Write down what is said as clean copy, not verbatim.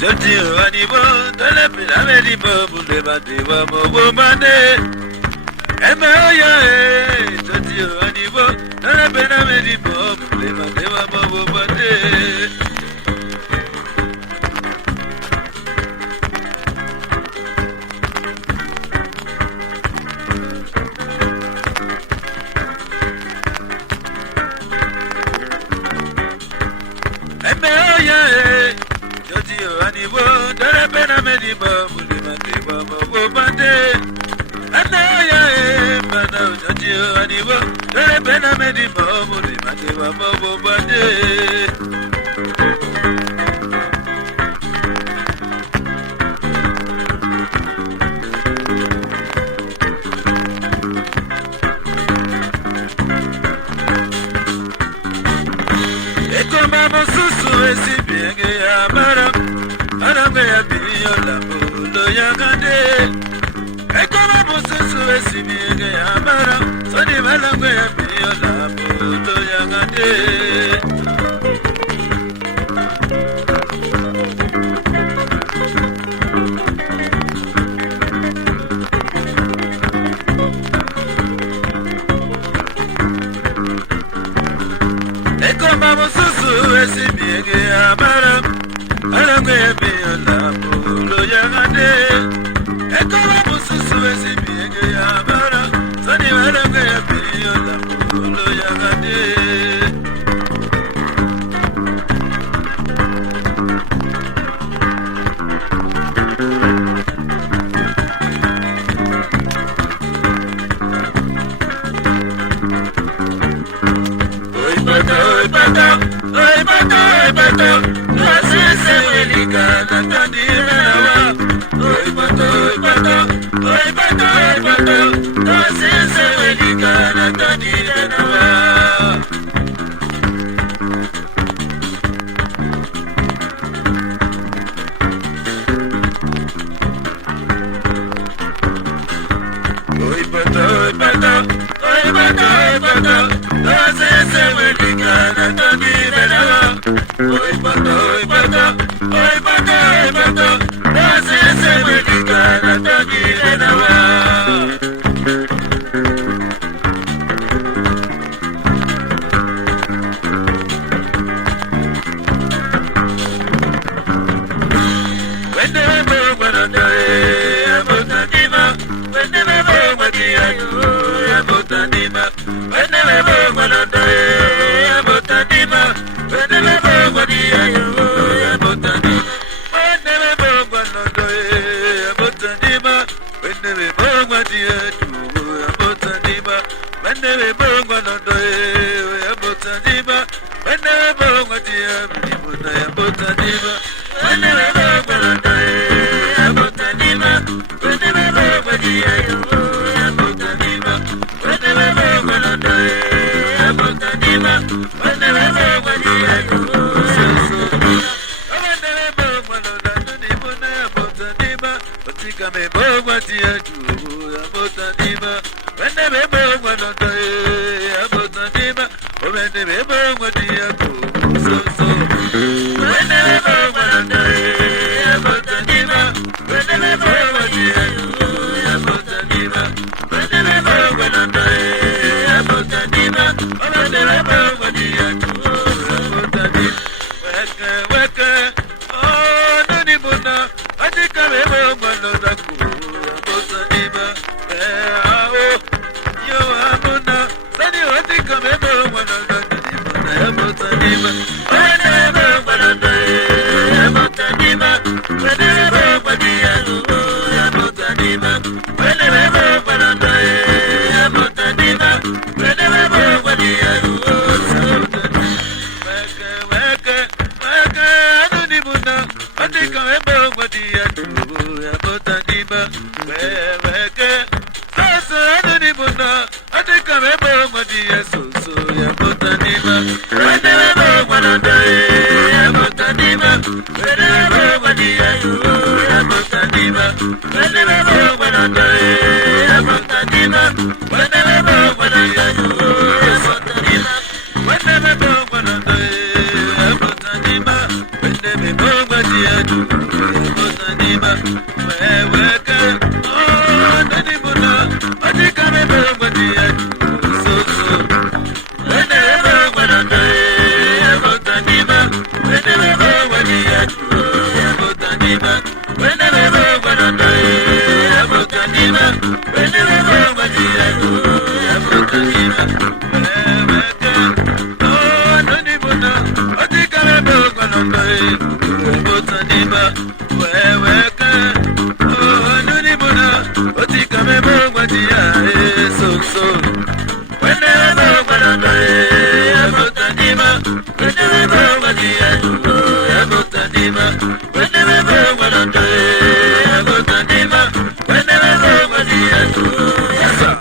Chatriand anibo, dale pena medibo, bule batiwa mo mane. Aime ya Chatriand anibo, dale pena medibo, bule batiwa mo mane. Aime ya Chatriand anibo, dale pena medibo, bule batiwa mo mane. Aime ya Chatriand anibo, dale pena medibo, bule batiwa mo mane. Susu esi bienge ya maram, aramge ya biyo la bolo ya gande. Ekoma mususu esi bienge ya maram, soni malamge ya biyo la bolo ya gande. Ekoma mususu esi bienge ya maram, aramge ya biyo la bolo ya gande. Ekoma mususu esi bienge ya maram, soni malamge ya biyo la bolo ya gande. Oi bato, no se welika na tandira wa. Oi bato, no se welika na tandira wa. Oi bato, no se welika na tandira wa. Oi bato, no se welika na tandira wa. When matia so whenever balanda abotandima whenever matia abotandima whenever balanda abotandima whenever matia yes sir.